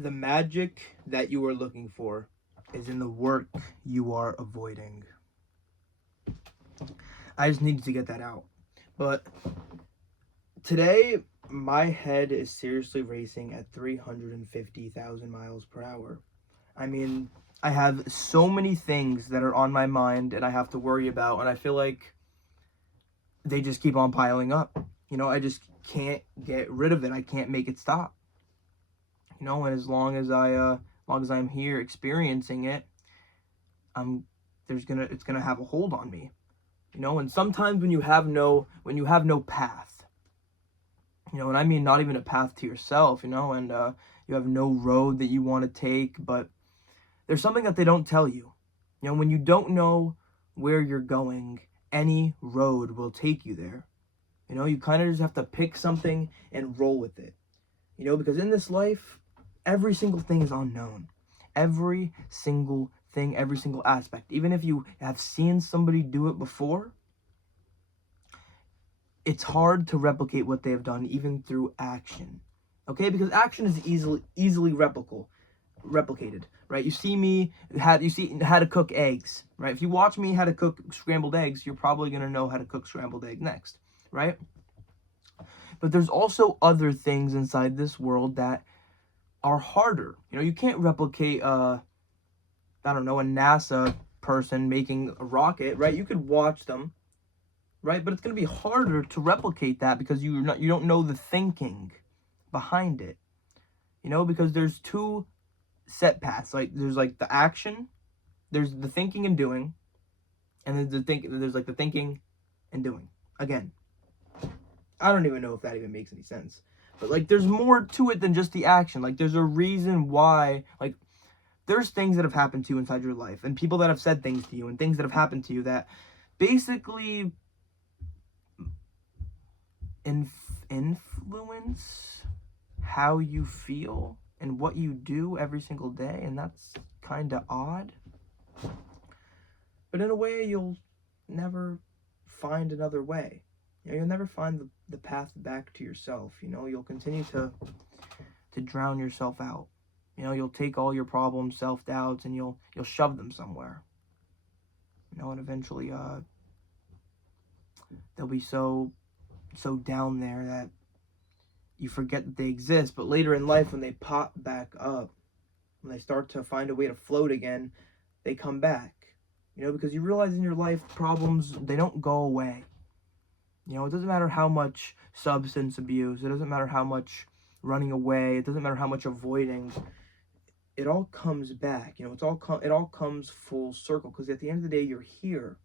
The magic that you are looking for is in the work you are avoiding. I just needed to get that out. But today, my head is seriously racing at 350,000 miles per hour. I mean, I have so many things that are on my mind and I have to worry about, and I feel like they just keep on piling up. I just can't get rid of it. I can't make it stop. And as long as I'm here experiencing it, I'm it's gonna have a hold on me. And sometimes when you have no path, and I mean not even a path to yourself, and you have no road that you want to take, but there's something that they don't tell you. When you don't know where you're going, any road will take you there. You kind of just have to pick something and roll with it. Because in this life, every single thing is unknown. Every single thing, every single aspect. Even if you have seen somebody do it before, it's hard to replicate what they have done, even through action. Okay, because action is easily replicated, right? You see how to cook eggs, right? If you watch me how to cook scrambled eggs, you're probably gonna know how to cook scrambled egg next, right? But there's also other things inside this world that are harder. You can't replicate a NASA person making a rocket, right? You could watch them, right? But it's going to be harder to replicate that because you don't know the thinking behind it. Because there's two set paths. Like there's like the action, there's the thinking and doing, and there's like the thinking and doing. Again, I don't even know if that even makes any sense. But like there's more to it than just the action. Like there's a reason why, like there's things that have happened to you inside your life and people that have said things to you and things that have happened to you that basically influence how you feel and what you do every single day, and that's kind of odd. But in a way, you'll never find another way. You'll never find the path back to yourself. You'll continue to drown yourself out. You'll take all your problems, self-doubts, and you'll shove them somewhere. And eventually they'll be so down there that you forget that they exist. But later in life, when they pop back up, when they start to find a way to float again, they come back. Because you realize in your life, problems, they don't go away. It doesn't matter how much substance abuse, it doesn't matter how much running away, it doesn't matter how much avoiding, it all comes back. It all comes full circle, because at the end of the day, you're here.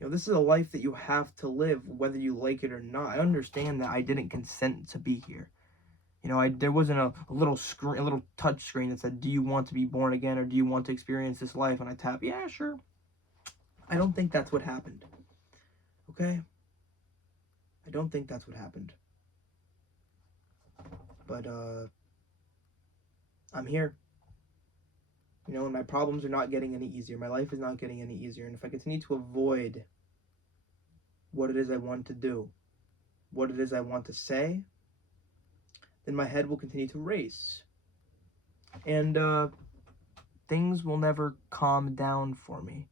This is a life that you have to live, whether you like it or not. I understand that I didn't consent to be here. There wasn't a little touch screen that said, "Do you want to be born again, or do you want to experience this life?" And I tap, "Yeah, sure." I don't think that's what happened. Okay? I don't think that's what happened. But I'm here. And my problems are not getting any easier. My life is not getting any easier. And if I continue to avoid what it is I want to do, what it is I want to say, then my head will continue to race. And things will never calm down for me.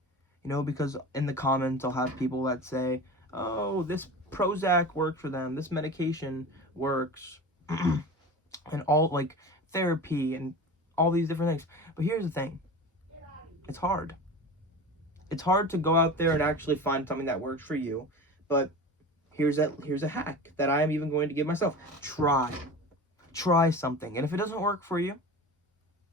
Because in the comments I'll have people that say, "Oh, this Prozac worked for them, this medication works," and all like therapy and all these different things. But here's the thing. It's hard. It's hard to go out there and actually find something that works for you. But here's a hack that I am even going to give myself. Try something. And if it doesn't work for you,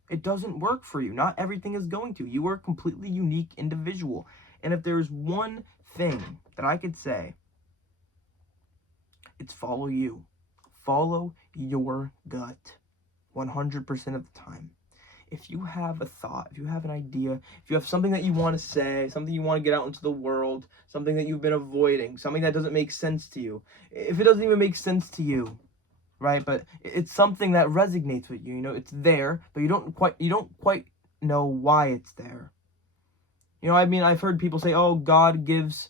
it doesn't work for you. Not everything is going to. You are a completely unique individual. And if there's one thing that I could say, it's follow you. Follow your gut 100% of the time. If you have a thought, if you have an idea, if you have something that you want to say, something you want to get out into the world, something that you've been avoiding, something that doesn't make sense to you, if it doesn't even make sense to you, right? But it's something that resonates with you. It's there, but you don't quite know why it's there. I mean, I've heard people say, "Oh, God gives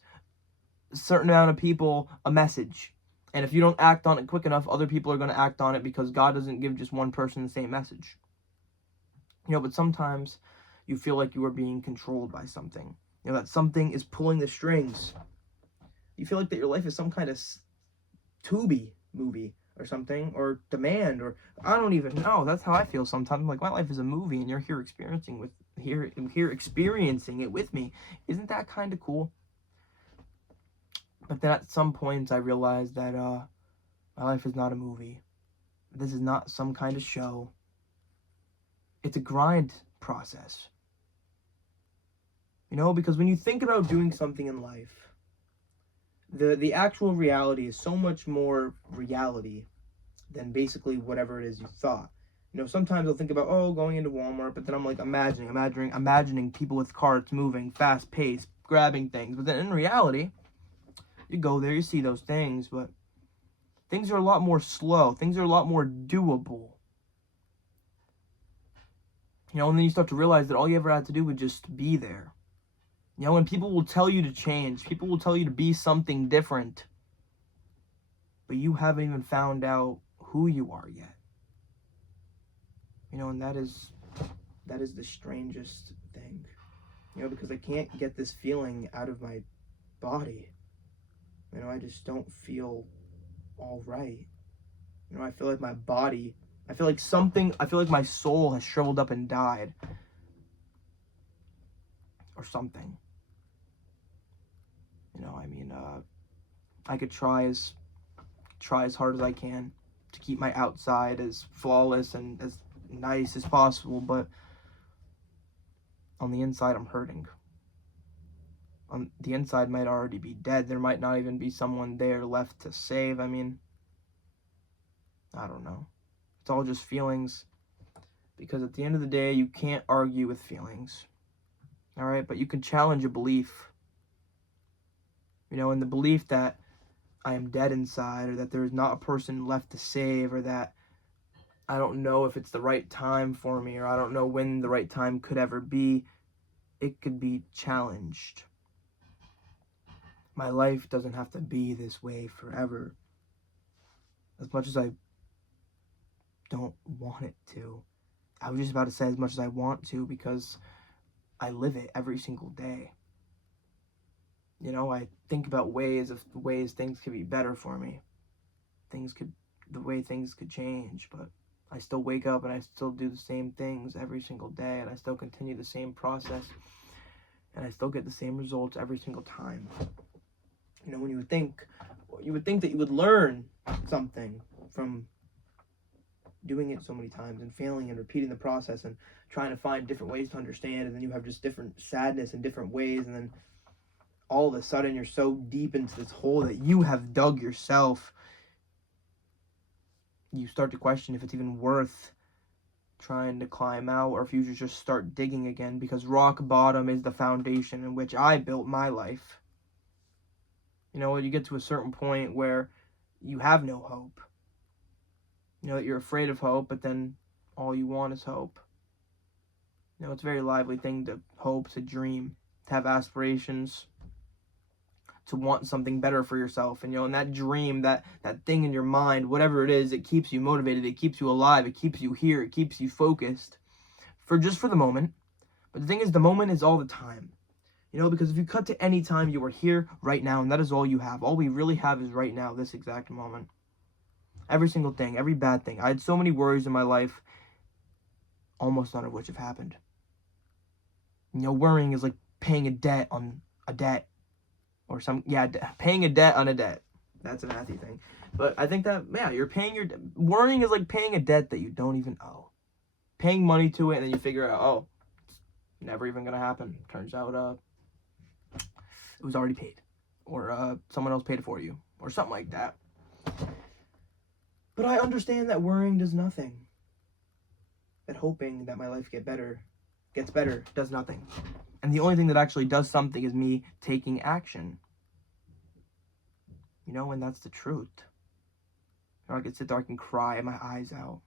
a certain amount of people a message, and if you don't act on it quick enough, other people are going to act on it because God doesn't give just one person the same message." But sometimes you feel like you are being controlled by something. That something is pulling the strings. You feel like that your life is some kind of Tubi movie or something, or Demand, or I don't even know. That's how I feel sometimes. I'm like, my life is a movie, and you're here experiencing it with me. Isn't that kind of cool? But then at some points, I realized that my life is not a movie. This is not some kind of show. It's a grind process. Because when you think about doing something in life, the actual reality is so much more reality than basically whatever it is you thought. Sometimes I'll think about, going into Walmart, but then I'm like imagining people with carts moving, fast paced, grabbing things. But then in reality, you go there, you see those things, but things are a lot more slow. Things are a lot more doable. And then you start to realize that all you ever had to do was just be there. And people will tell you to change, people will tell you to be something different, but you haven't even found out who you are yet. And that is the strangest thing. Because I can't get this feeling out of my body. I just don't feel all right. I feel like my body, I feel like my soul has shriveled up and died. Or something. I could try as hard as I can to keep my outside as flawless and as nice as possible, but on the inside I'm hurting. On the inside might already be dead. There might not even be someone there left to save. I don't know. It's all just feelings, because at the end of the day, you can't argue with feelings. All right, but you can challenge a belief. And the belief that I am dead inside, or that there is not a person left to save, or that I don't know if it's the right time for me, or I don't know when the right time could ever be, it could be challenged. My life doesn't have to be this way forever. As much as I don't want it to. I was just about to say as much as I want to, because I live it every single day. I think about ways things could be better for me. The way things could change, but I still wake up and I still do the same things every single day, and I still continue the same process, and I still get the same results every single time. When you would think that you would learn something from doing it so many times and failing and repeating the process and trying to find different ways to understand, and then you have just different sadness in different ways, and then all of a sudden you're so deep into this hole that you have dug yourself, you start to question if it's even worth trying to climb out, or if you should just start digging again, because rock bottom is the foundation in which I built my life. You get to a certain point where you have no hope. That you're afraid of hope, but then all you want is hope. It's a very lively thing to hope, to dream, to have aspirations, to want something better for yourself. And that dream, that thing in your mind, whatever it is, it keeps you motivated, it keeps you alive, it keeps you here, it keeps you focused for the moment. But the thing is, the moment is all the time. Because if you cut to any time, you are here right now, and that is all you have. All we really have is right now, this exact moment. Every single thing, every bad thing. I had so many worries in my life, almost none of which have happened. Worrying is like paying a debt on a debt. Or paying a debt on a debt. That's a mathy thing. But I think that, you're paying your... Worrying is like paying a debt that you don't even owe. Paying money to it, and then you figure out, it's never even going to happen. Turns out, it was already paid. Or someone else paid it for you. Or something like that. But I understand that worrying does nothing. That hoping that my life gets better, does nothing. And the only thing that actually does something is me taking action. And that's the truth. Or I could sit there, I can cry my eyes out.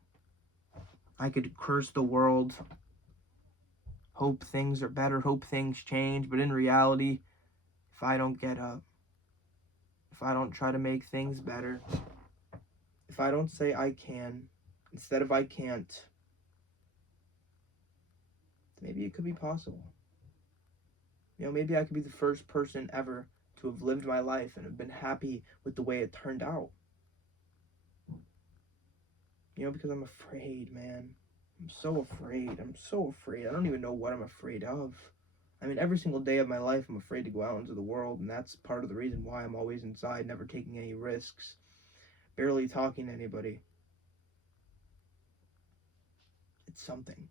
I could curse the world. Hope things are better, hope things change. But in reality, if I don't get up, if I don't try to make things better, if I don't say I can instead of I can't, maybe it could be possible. You know, maybe I could be the first person ever to have lived my life and have been happy with the way it turned out. You know, because I'm afraid, man. I'm so afraid. I'm so afraid. I don't even know what I'm afraid of. I mean, every single day of my life, I'm afraid to go out into the world, and that's part of the reason why I'm always inside, never taking any risks, barely talking to anybody. It's something.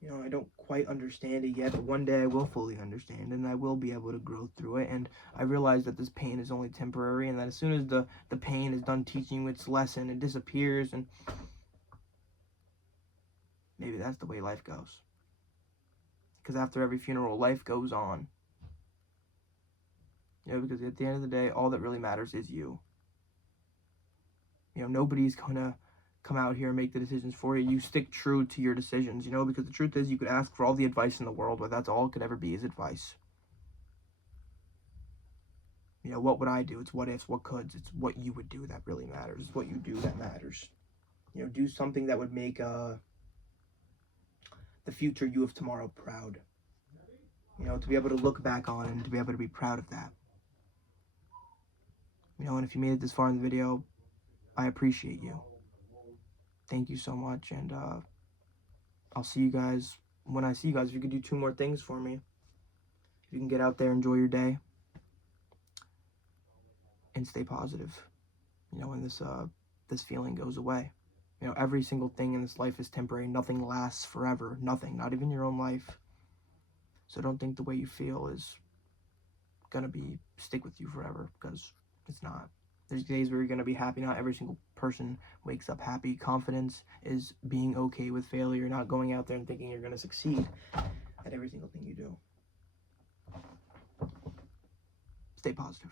You know, I don't quite understand it yet, but one day I will fully understand, and I will be able to grow through it. And I realize that this pain is only temporary, and that as soon as the pain is done teaching its lesson, it disappears, and maybe that's the way life goes. Because after every funeral, life goes on. You know, because at the end of the day, all that really matters is you. You know, nobody's gonna come out here and make the decisions for you. You stick true to your decisions, you know, because the truth is you could ask for all the advice in the world, but that's all it could ever be is advice. You know, what would I do? It's what ifs, what coulds. It's what you would do that really matters. It's what you do that matters. You know, do something that would make the future you of tomorrow proud. You know, to be able to look back on and to be able to be proud of that. You know, and if you made it this far in the video, I appreciate you. Thank you so much, and I'll see you guys when I see you guys. If you could do 2 more things for me, if you can get out there, enjoy your day, and stay positive. You know, when this feeling goes away. You know, every single thing in this life is temporary. Nothing lasts forever. Nothing, not even your own life. So don't think the way you feel is gonna stick with you forever, because it's not. There's days where you're gonna be happy. Not every single person wakes up happy. Confidence is being okay with failure, not going out there and thinking you're gonna succeed at every single thing you do. Stay positive.